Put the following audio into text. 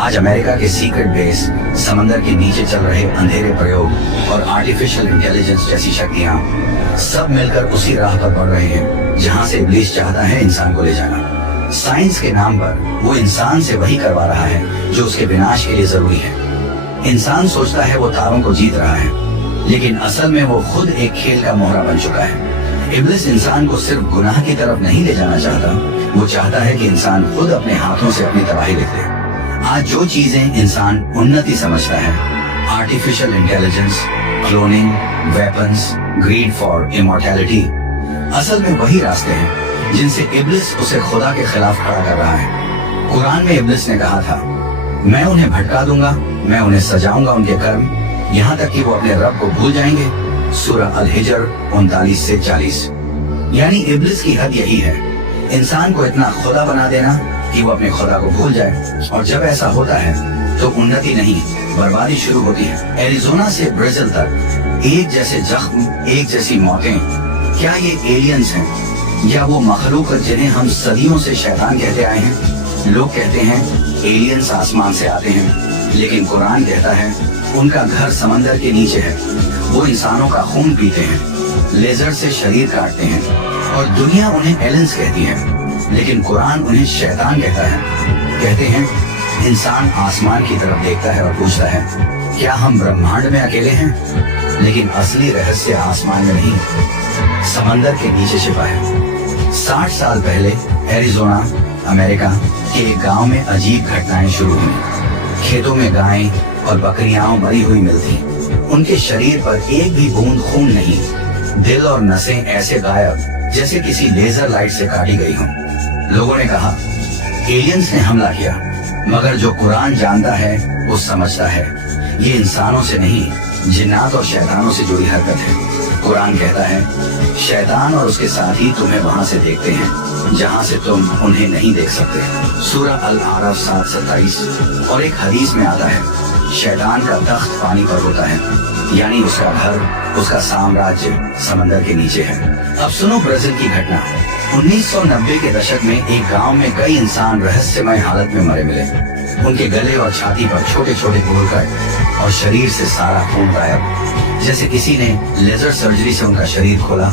आज अमेरिका के secret base, समंदर के नीचे चल रहे अंधेरे प्रयोग और आर्टिफिशियल इंटेलिजेंस जैसी शक्तियां सब मिलकर उसी राह पर बढ़ रहे हैं जहां से इब्लीस चाहता है इंसान को ले जाना। साइंस के नाम पर वो इंसान से वही करवा रहा है जो उसके विनाश के लिए जरूरी है। इंसान सोचता है वो तारों को जीत रहा है, लेकिन असल में वो खुद एक खेल का मोहरा बन चुका है। इब्लिस इंसान को सिर्फ गुनाह की तरफ नहीं ले जाना चाहता, वो चाहता है कि इंसान खुद अपने हाथों से अपनी तबाही लिख ले। आज जो चीजें इंसान उन्नति समझता है, artificial intelligence, cloning, weapons, greed for immortality, असल में वही रास्ते हैं जिनसे इब्लिस उसे खुदा के खिलाफ खड़ा कर रहा है। कुरान में इब्लिस ने कहा था, मैं उन्हें भटका दूंगा, मैं उन्हें सजाऊंगा उनके कर्म, यहाँ तक कि वो अपने रब को भूल जाएंगे। सूरह अल-हिजर 39 से 40। यानी इब्लिस की हद यही है, इंसान को इतना खुदा बना देना कि वो अपने खुदा को भूल जाए। और जब ऐसा होता है तो उन्नति नहीं, बर्बादी शुरू होती है। एरिजोना से ब्राजील तक एक जैसे जख्म, एक जैसी मौतें। क्या ये एलियंस हैं या वो मखलूक जिन्हें हम सदियों से शैतान कहते आए हैं? लोग कहते हैं एलियंस आसमान से आते हैं, लेकिन कुरान कहता है उनका घर समंदर के नीचे है। वो इंसानों का खून पीते हैं, लेजर से शरीर काटते हैं, और दुनिया उन्हें एलियंस कहती है, लेकिन कुरान उन्हें शैतान कहता है। कहते हैं इंसान आसमान की तरफ देखता है और पूछता है, क्या हम ब्रह्मांड में अकेले हैं? लेकिन असली रहस्य आसमान में नहीं, समंदर के नीचे छिपा है। 60 साल पहले एरिजोना, अमेरिका के एक गांव में अजीब घटनाएं शुरू हुई। खेतों में गायें और बकरियां मरी हुई मिलती, उनके शरीर पर एक भी बूंद खून नहीं, दिल और नसें ऐसे गायब जैसे किसी लेजर लाइट से काटी गई हों। लोगों ने कहा एलियंस ने हमला किया, मगर जो कुरान जानता है वो समझता है ये इंसानों से नहीं, जिन्नात और शैतानों से जुड़ी हरकत है। कुरान कहता है शैतान और उसके साथी तुम्हें वहां से देखते हैं जहां से तुम उन्हें नहीं देख सकते। सूरह अल-आराफ 7:27। और एक हदीस में आता है शैतान का तख्त पानी पर होता है, यानी उसका घर, उसका साम्राज्य समंदर के नीचे है। अब सुनो ब्राजील की घटना। 1990 के दशक में एक गांव में कई इंसान रहस्यमय हालत में मरे मिले। उनके गले और छाती पर छोटे छोटे गोल कट और शरीर से सारा खून गायब, जैसे किसी ने लेजर सर्जरी से उनका शरीर खोला